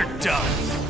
You're done.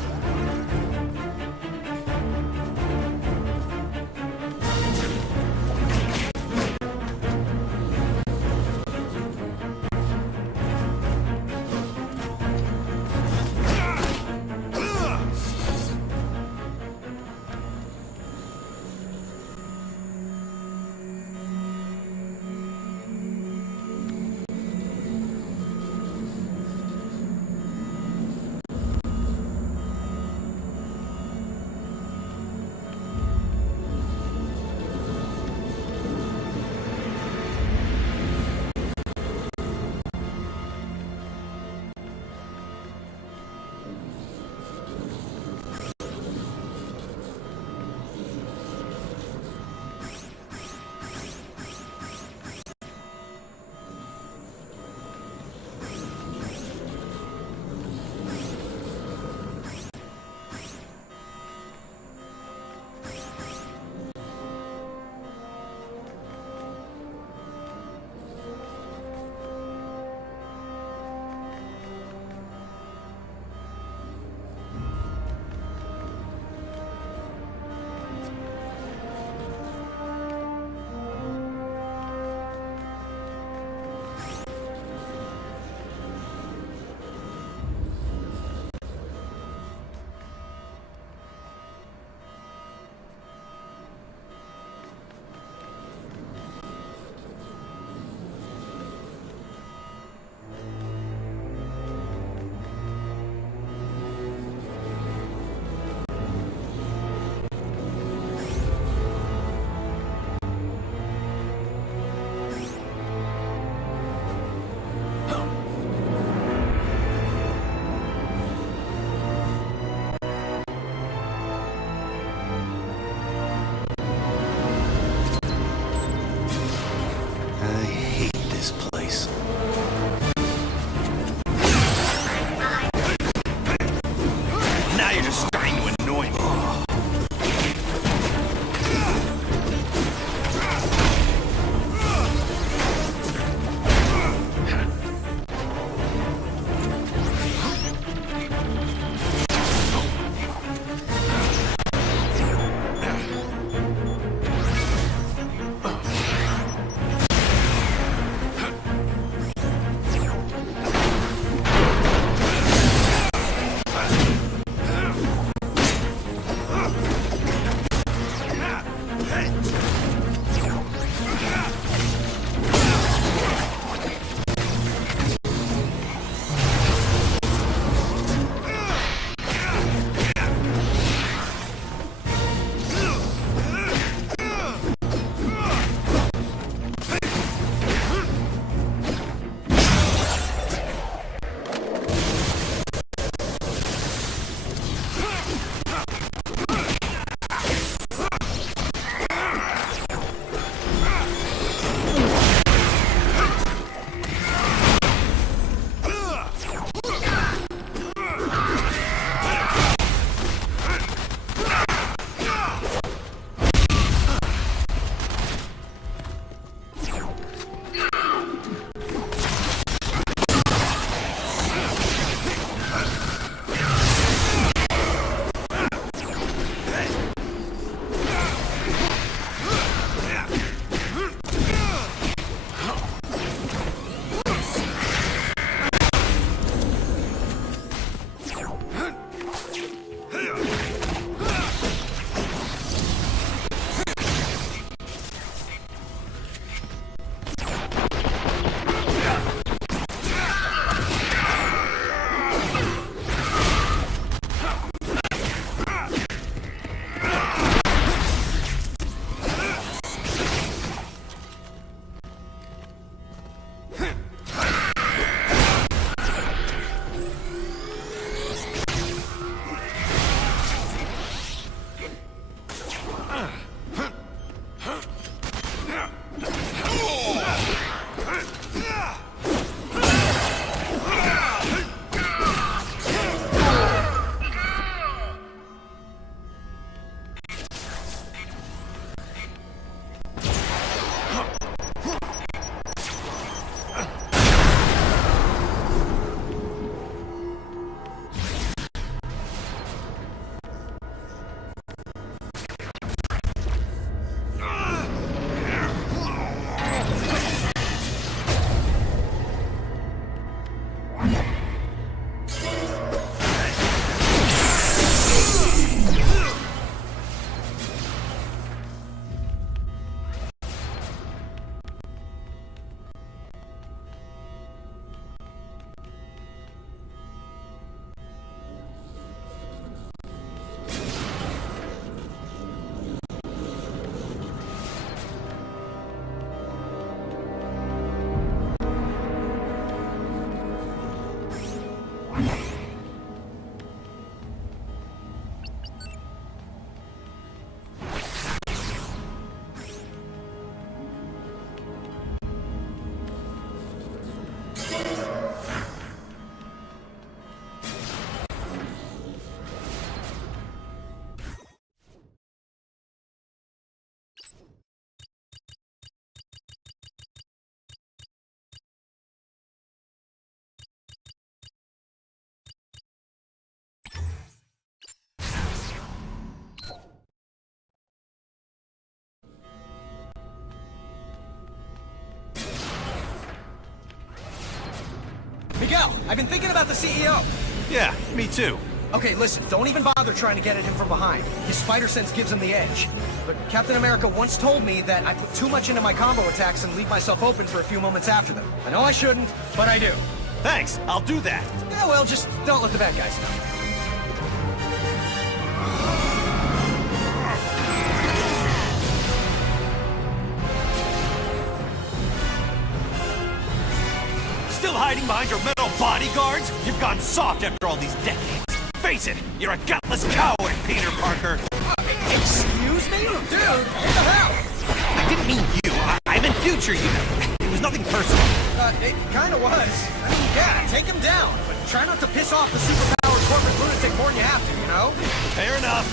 know. I've been thinking about the CEO. Yeah, me too. Okay, listen, don't even bother trying to get at him from behind. His spider sense gives him the edge. But Captain America once told me that I put too much into my combo attacks and leave myself open for a few moments after them. I know I shouldn't, but I do. Thanks, I'll do that. Yeah, well, just don't let the bad guys know. Still hiding behind your metal bodyguards? You've gone soft after all these decades. Face it, you're a gutless coward, Peter Parker. Excuse me? Dude, what the hell? I didn't mean you. I meant future you. It was nothing personal. It kinda was. I mean, yeah, take him down, but try not to piss off the superpowered corporate lunatic more than you have to, you know? Fair enough.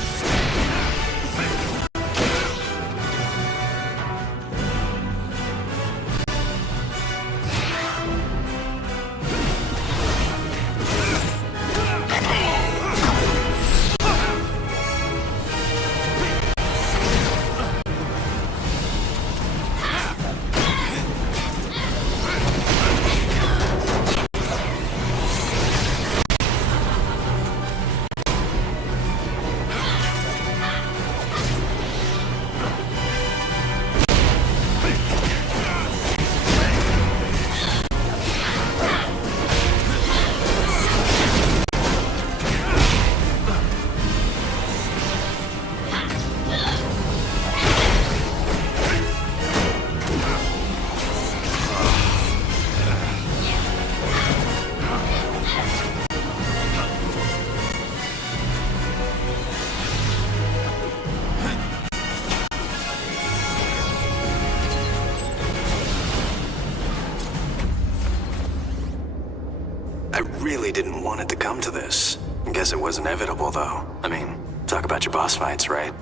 I really didn't want it to come to this. Guess it was inevitable, though. I mean, talk about your boss fights, right?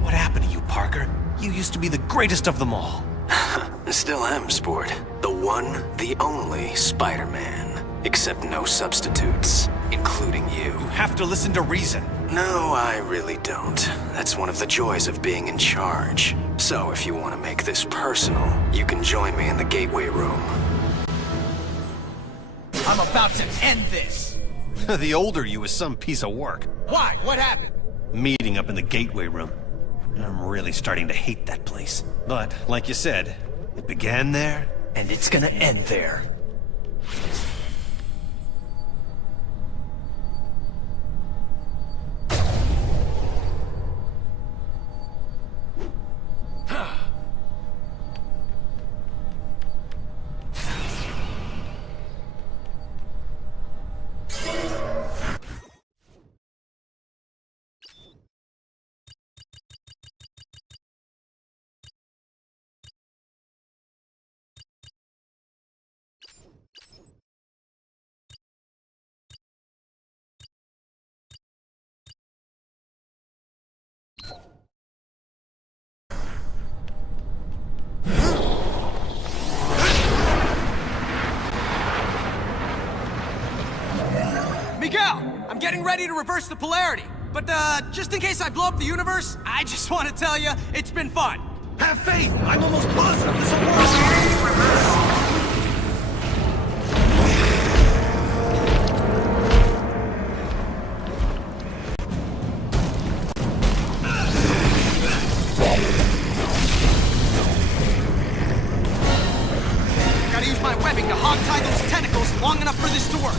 What happened to you, Parker? You used to be the greatest of them all. I still am, Sport. The one, the only Spider-Man. Except no substitutes, including you. You have to listen to reason. No, I really don't. That's one of the joys of being in charge. So if you want to make this personal, you can join me in the Gateway Room. I'm about to end this! The older you is some piece of work. Why? What happened? Meeting up in the Gateway Room. I'm really starting to hate that place. But, like you said, it began there, And it's gonna end there. Miguel, I'm getting ready to reverse the polarity. But, just in case I blow up the universe, I just want to tell you, it's been fun. have faith! I'm almost positive this will work! Gotta use my webbing to hog-tie those tentacles long enough for this to work.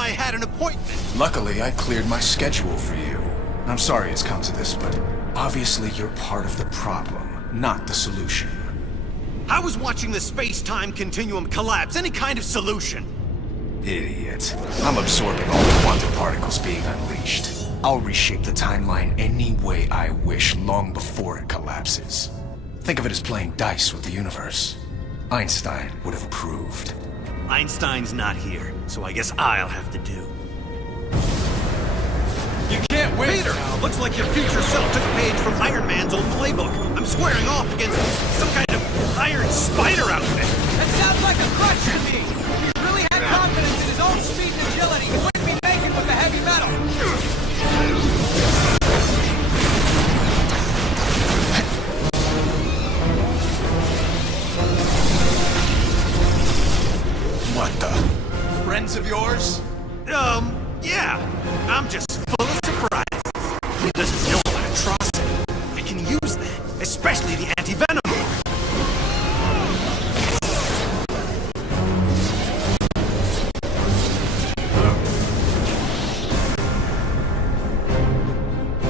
I had an appointment. Luckily, I cleared my schedule for you. I'm sorry it's come to this, but obviously you're part of the problem, not the solution. How is watching the space-time continuum collapse any kind of solution? Idiot. I'm absorbing all the quantum particles being unleashed. I'll reshape the timeline any way I wish long before it collapses. Think of it as playing dice with the universe. Einstein would have approved. Einstein's not here, so I guess I'll have to do. You can't win! Peter! Looks like your future self took a page from Iron Man's old playbook. I'm squaring off against some kind of iron spider outfit. That sounds like a crutch to me! If he really had confidence in his own speed and agility, he wouldn't be making with the heavy metal! What the? Friends of yours? Yeah. I'm just full of surprises. He doesn't know about atrocity. I can use that, especially the anti-venom.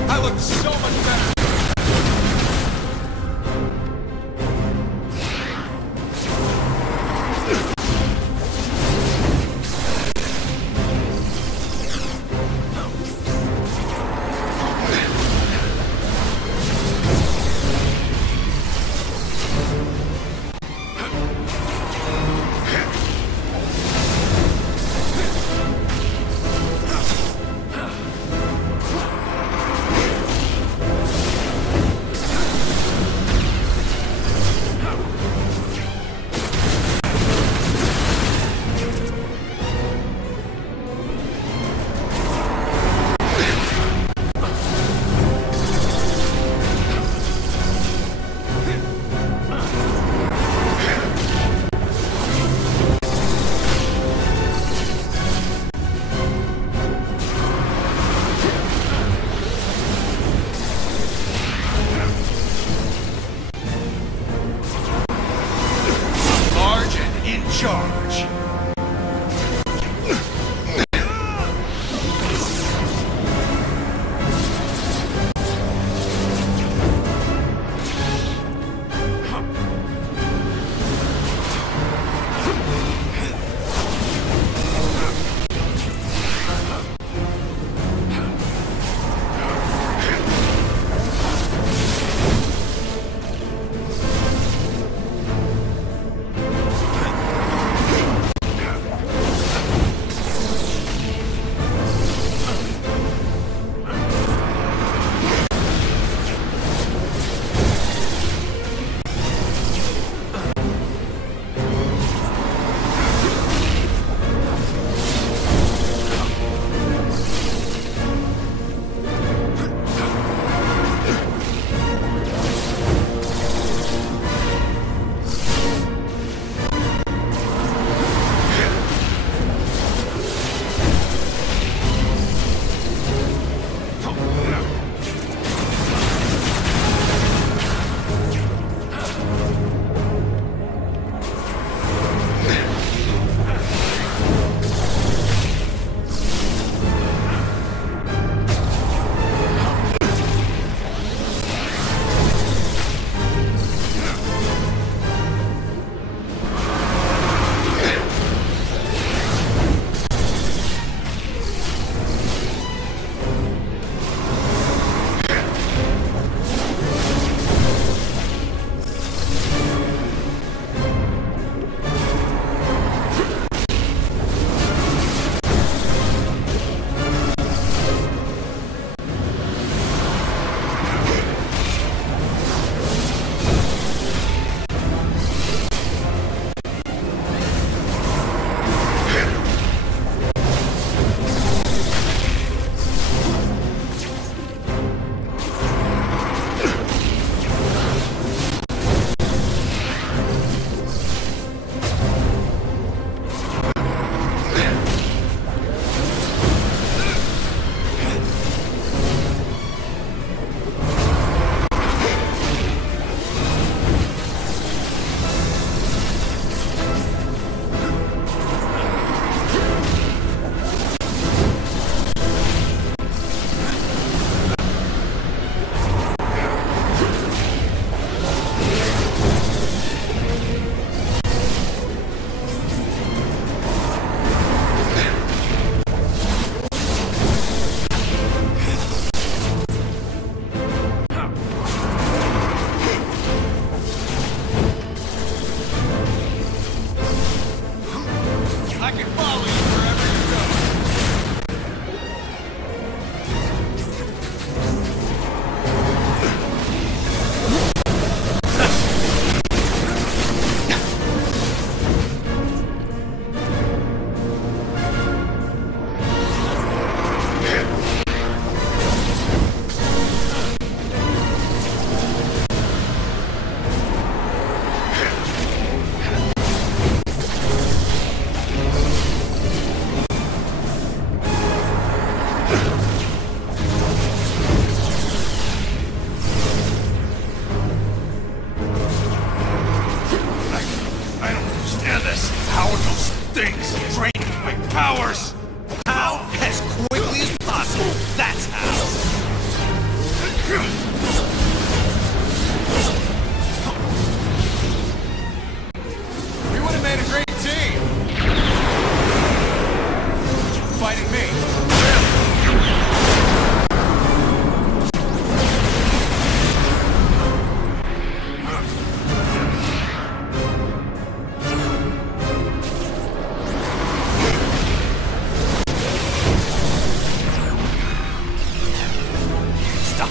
I look so much better!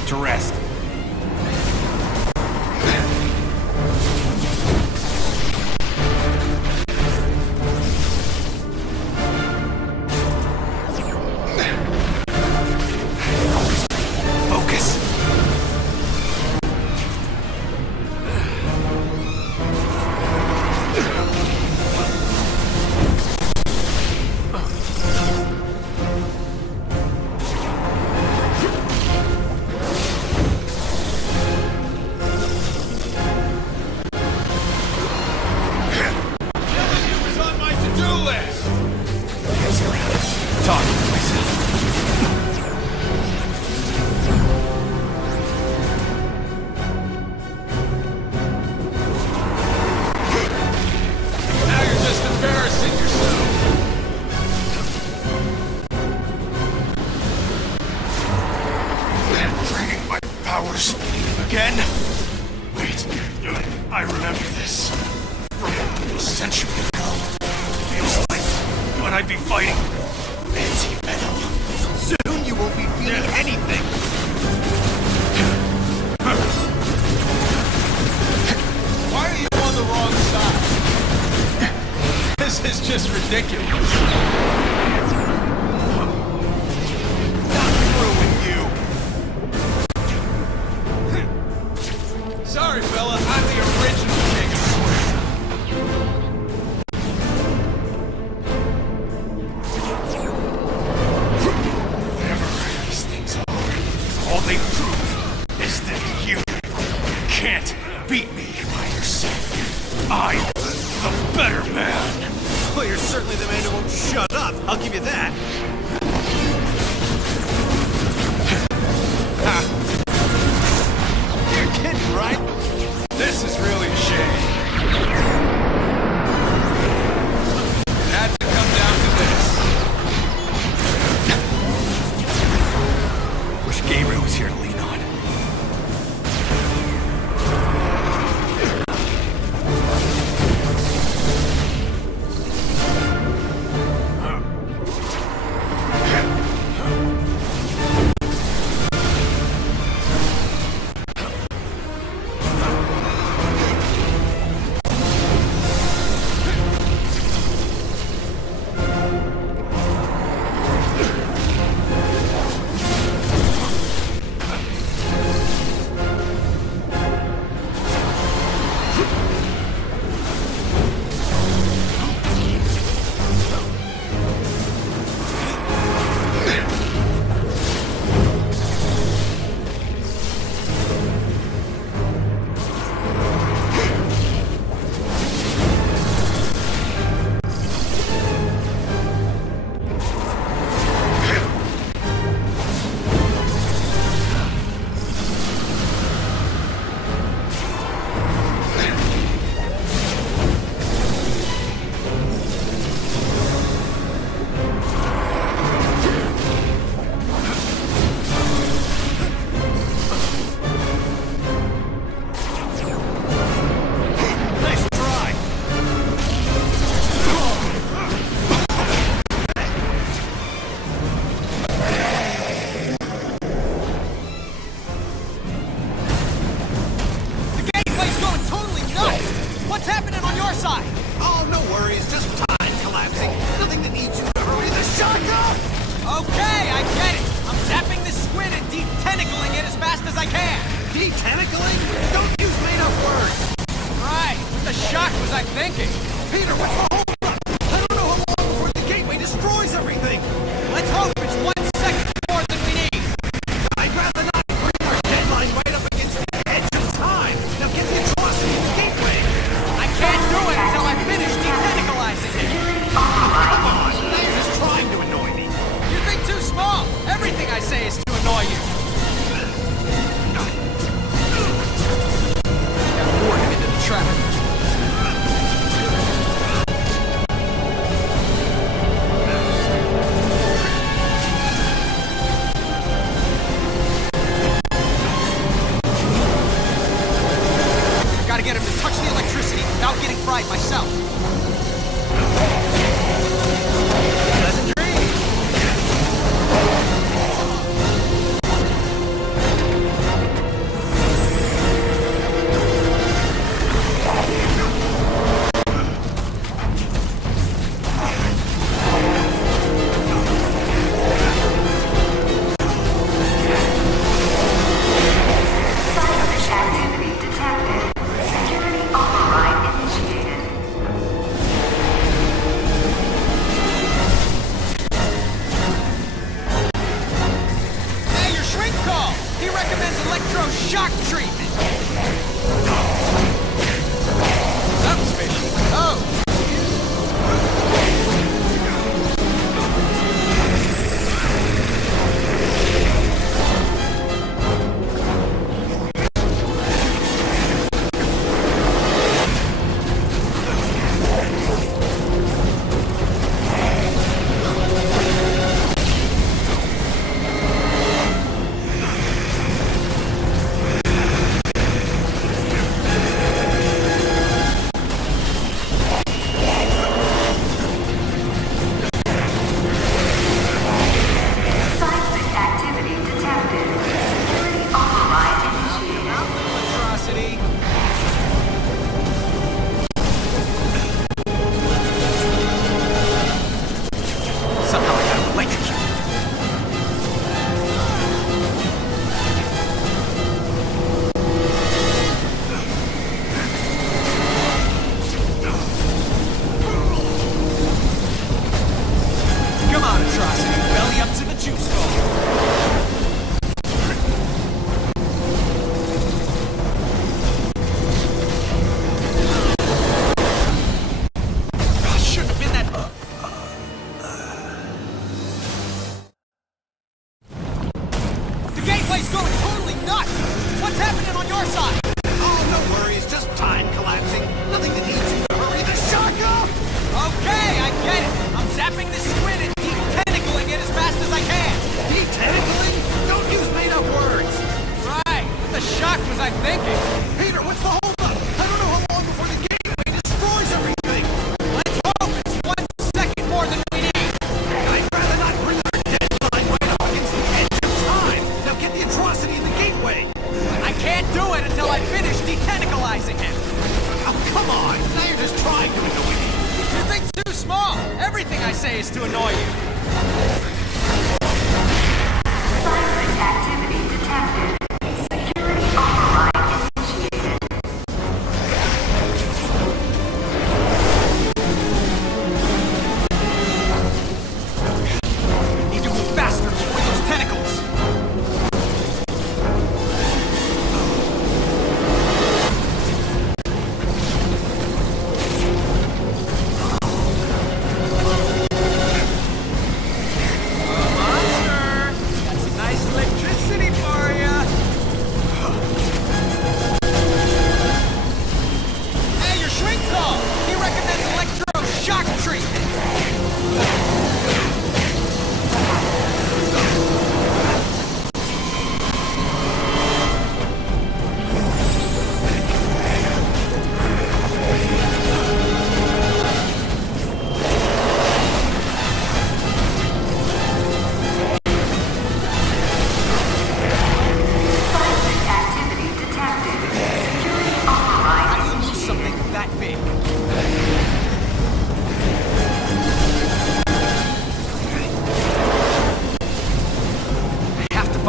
to rest. Focus. Talking to myself. Now you're just embarrassing yourself. Draining my powers again? Wait, I remember this. From a century ago. Feels like when I'd be fighting anti-venom. Soon you won't be feeling anything. Why are you on the wrong side? This is just ridiculous. Not through with you. Sorry, fella. I'm the original king of swing. Whatever these things are, all they prove is that you can't beat me by yourself. I'm the better man. Well, you're certainly the man who won't shut up. I'll give you that. You're kidding, right? This is really a shame. It had to come down to this. Wish Gabriel was here to lean on. Tentacling? Don't use made-up words! Right. What the shock was I thinking? Peter, what's the hold-up? I don't know how long before the gateway destroys everything! Let's hope it's 1 second more than we need. I'd rather not bring our deadline right up against the edge of time! Now get the atrocity in the gateway! I can't do it until I finish detentacalizing it. Come on! You're just trying to annoy me! You think too small. Everything I say is to annoy you. Board him into the trap. Gotta get him to touch the electricity without getting fried myself. Pleasant dreams. He recommends electroshock treatment. That's fishy. Oh.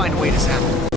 Find a way to sample.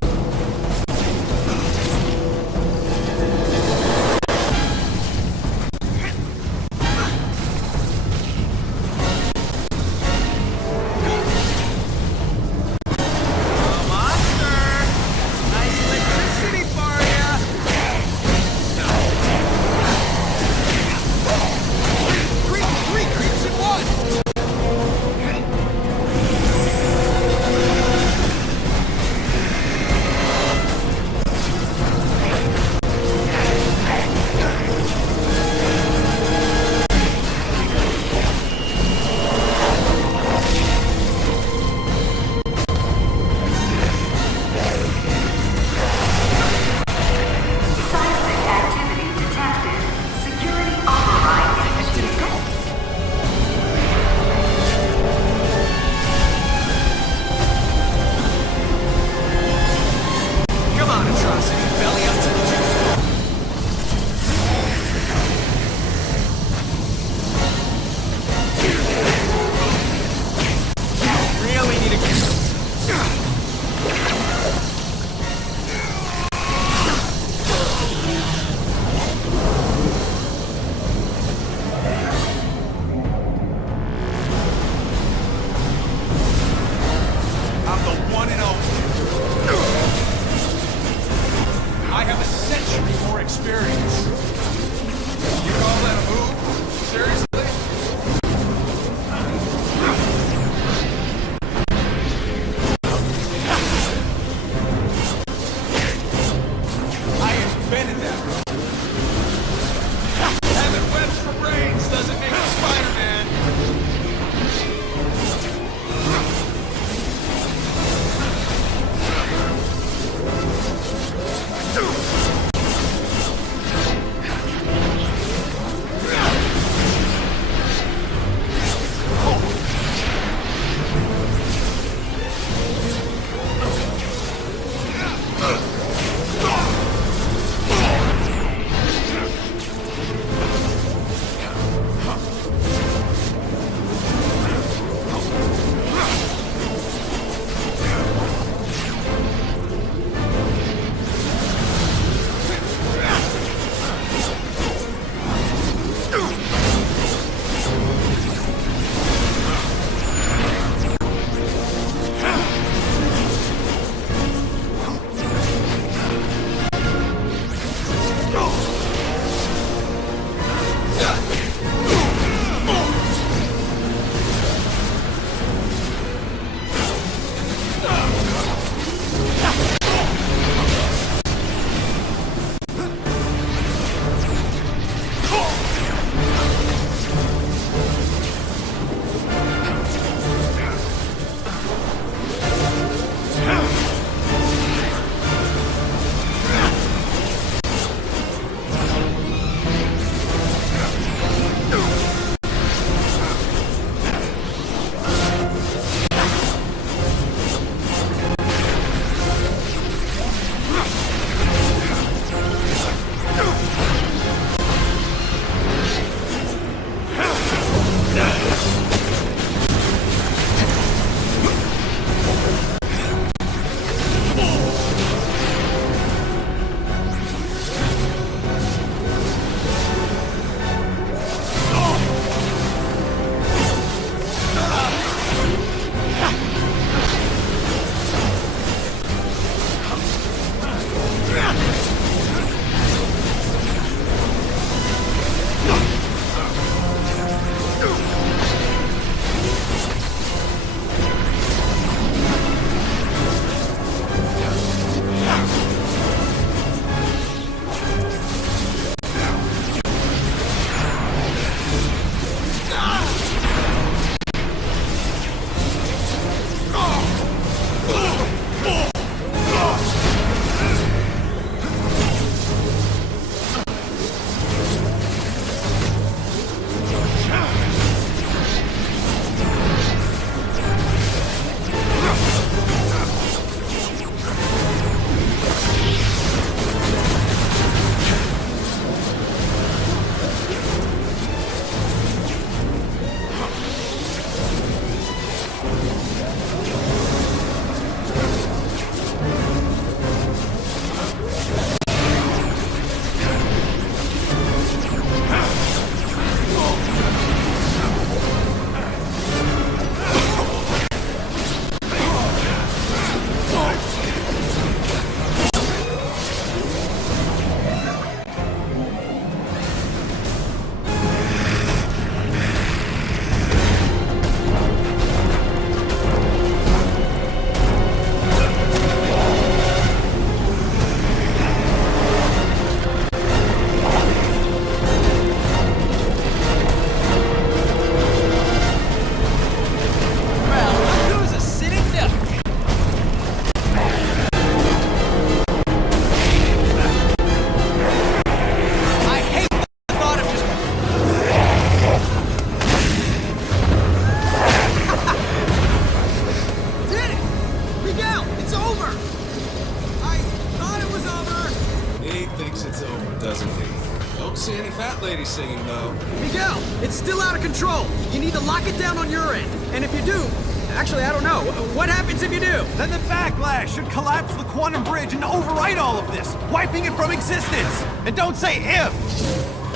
lady singing, though. Miguel, it's still out of control. You need to lock it down on your end. And if you do... Actually, I don't know. What happens if you do? Then the backlash should collapse the quantum bridge and overwrite all of this, wiping it from existence. And don't say if.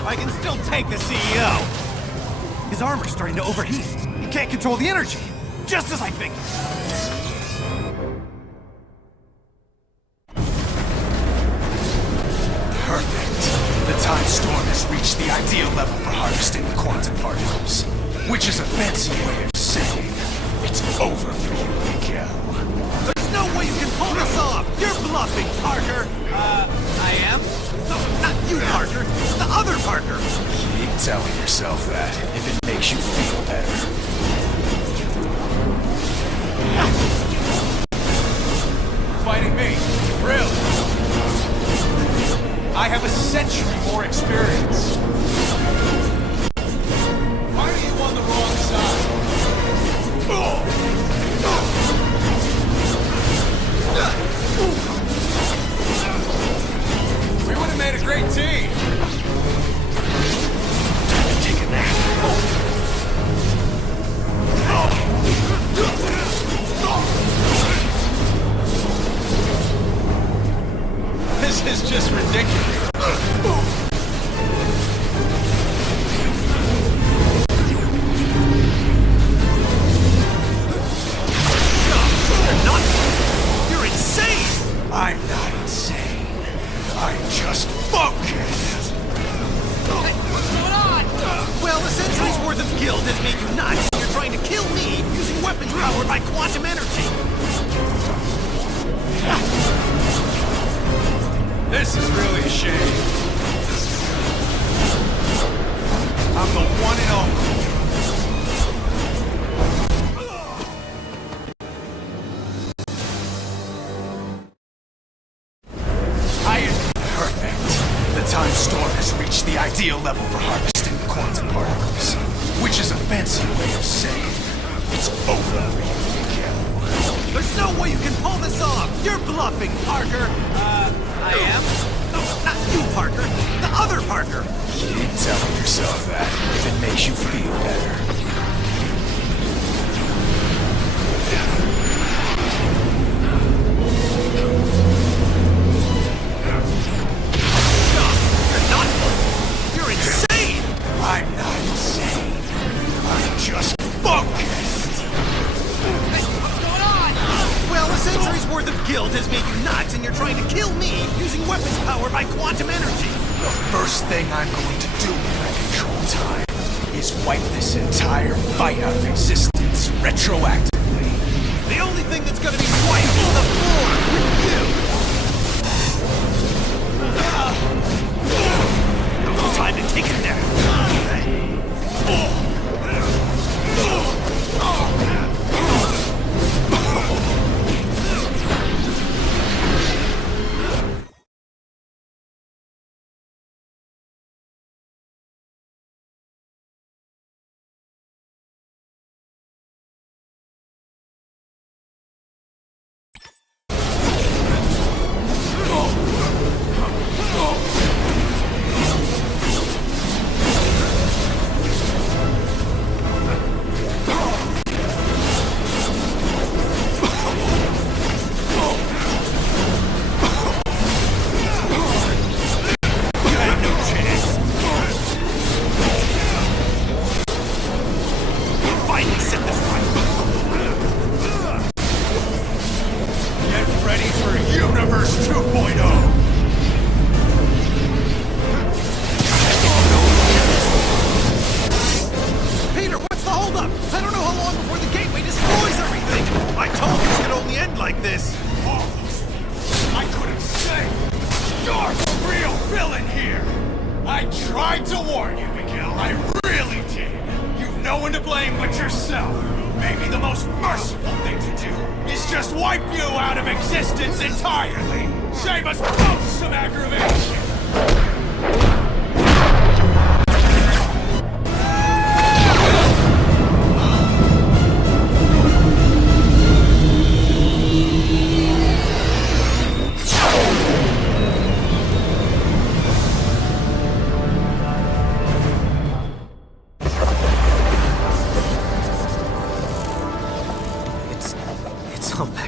I can still take the CEO. His armor's starting to overheat. He can't control the energy. Just as I figured. Perfect. The time storm has reached the ideal level for harvesting the quantum particles, which is a fancy way of saying it's over for you, Miguel. There's no way you can pull this off! You're bluffing, Parker! I am? No, not you, Parker. The other Parker! Keep telling yourself that, if it makes you feel better. Fighting me? Really? I have a century more experience. Why are you on the wrong side? We would have made a great team. Take a nap. This is just ridiculous. You're insane! I'm not insane. I'm just focused. Hey, what's going on? Well, a century's worth of guilt has made you nuts. You're trying to kill me using weapons powered by quantum energy. This is really a shame. I'm the one and only. Perfect. The time storm has reached the ideal level for harvesting the quantum particles, which is a fancy way of saying it's over for you, Miguel. There's no way you can pull this off! You're bluffing, Parker! I am? No, not you, Parker! The other Parker! Keep telling yourself that, if it makes you feel better. you nuts and you're trying to kill me using weapons powered by quantum energy. The first thing I'm going to do when I control time is wipe this entire fight out of existence retroactively. The only thing that's gonna be wiped is the floor with you. No time to take it down.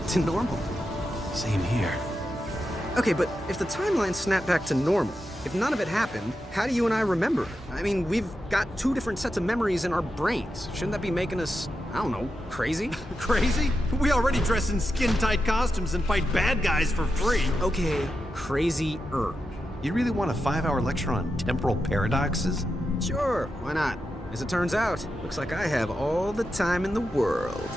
To normal. Same here. Okay, but if the timeline snapped back to normal, if none of it happened, how do you and I remember it? I mean, we've got two different sets of memories in our brains. Shouldn't that be making us, I don't know, crazy? Crazy? We already dress in skin-tight costumes and fight bad guys for free. Okay, crazy-er. You really want a 5-hour lecture on temporal paradoxes? Sure, why not? As it turns out, looks like I have all the time in the world.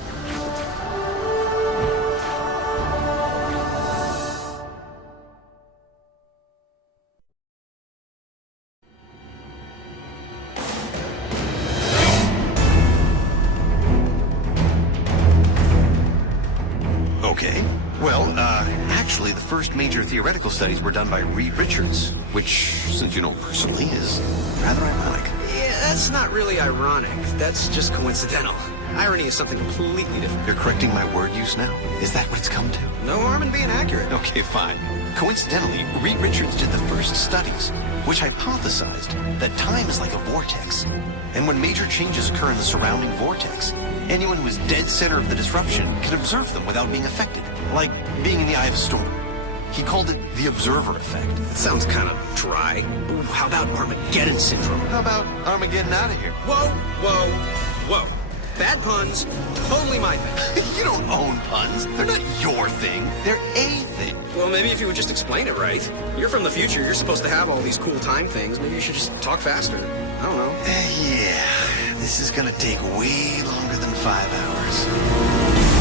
Okay. Well, actually, the first major theoretical studies were done by Reed Richards, which, since you know personally, is rather ironic. Yeah, that's not really ironic. That's just coincidental. Irony is something completely different. You're correcting my word use now? Is that what it's come to? No harm in being accurate. Okay, fine. Coincidentally, Reed Richards did the first studies, which hypothesized that time is like a vortex. And when major changes occur in the surrounding vortex, anyone who is dead center of the disruption can observe them without being affected, like being in the eye of a storm. He called it the observer effect. That sounds kind of dry. Ooh, how about Armageddon syndrome? How about Armageddon out of here? Whoa, whoa, whoa. Bad puns, totally my thing. You don't own puns. They're not your thing. They're a thing. Well, maybe if you would just explain it right. You're from the future. You're supposed to have all these cool time things. Maybe you should just talk faster. I don't know. Yeah, this is gonna take way longer than 5 hours.